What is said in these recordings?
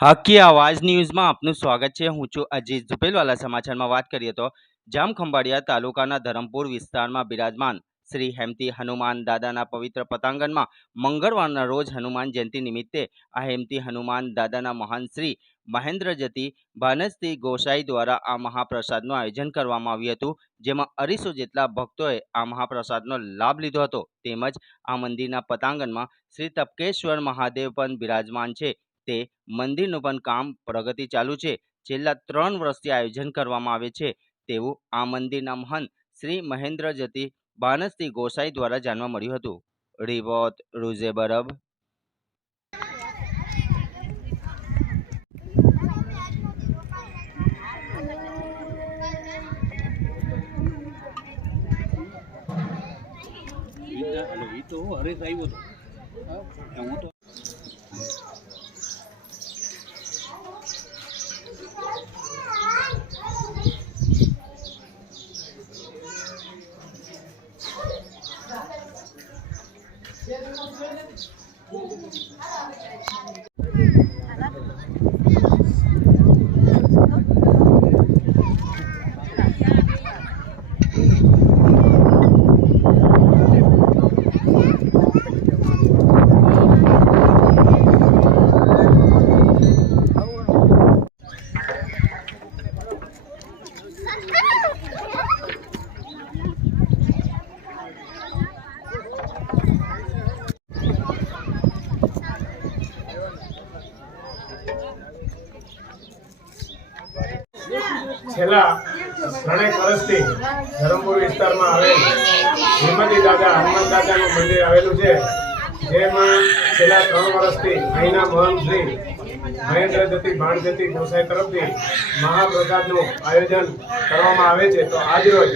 હકી આવાજ ન્યૂઝમાં આપનું સ્વાગત છે। હું છું અજીત ઝુપેલવાલા। સમાચારમાં વાત કરીએ તો જામખંભાળિયા તાલુકાના ધરમપુર વિસ્તારમાં બિરાજમાન શ્રી હેમતી હનુમાન દાદાના પવિત્ર પતાંગણમાં મંગળવારના રોજ હનુમાન જયંતિ નિમિત્તે આ હેમતી હનુમાન દાદાના મહાન શ્રી મહેન્દ્રજતી ભાનસતી ગોસાઈ દ્વારા આ મહાપ્રસાદનું આયોજન કરવામાં આવ્યું હતું, જેમાં 250 જેટલા ભક્તોએ આ મહાપ્રસાદનો લાભ લીધો હતો। તેમજ આ મંદિરના પતાંગણમાં શ્રી તપકેશ્વર મહાદેવ પણ બિરાજમાન છે। તે મંદિરનું પણ કામ પ્રગતિ ચાલુ છે। છેલ્લા 3 વર્ષથી આયોજન કરવામાં આવે છે તેવું આ મંદિરના મહંત શ્રી મહેન્દ્રજતી ભાનસતી ગોસાઈ દ્વારા જાણવા મળ્યું હતું। રિપોર્ટ રૂઝે બરબ। છેલ્લા 3 વર્ષથી ધરમપુર વિસ્તારમાં આવેલ હેમતી દાદા હનુમાન દાદાનું મંદિર આવેલું છે, જેમાં છેલ્લા 3 વર્ષથી અહીંના મહંત શ્રી મહેન્દ્રજતી ભાનસતી ગોસાઈ તરફથી મહાપ્રસાદનું આયોજન કરવામાં આવે છે। તો આજરોજ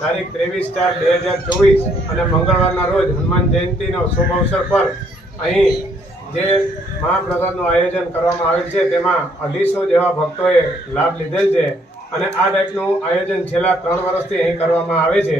તારીખ 23/4/2024 અને મંગળવારના રોજ હનુમાન જયંતિનો શુભ અવસર પર અહીં જે મહાપ્રસાદનું આયોજન કરવામાં આવેલ છે તેમાં 250 જેવા ભક્તોએ લાભ લીધેલ છે અને આ ટાઈપનું આયોજન છેલ્લા 3 વર્ષથી અહીં કરવામાં આવે છે।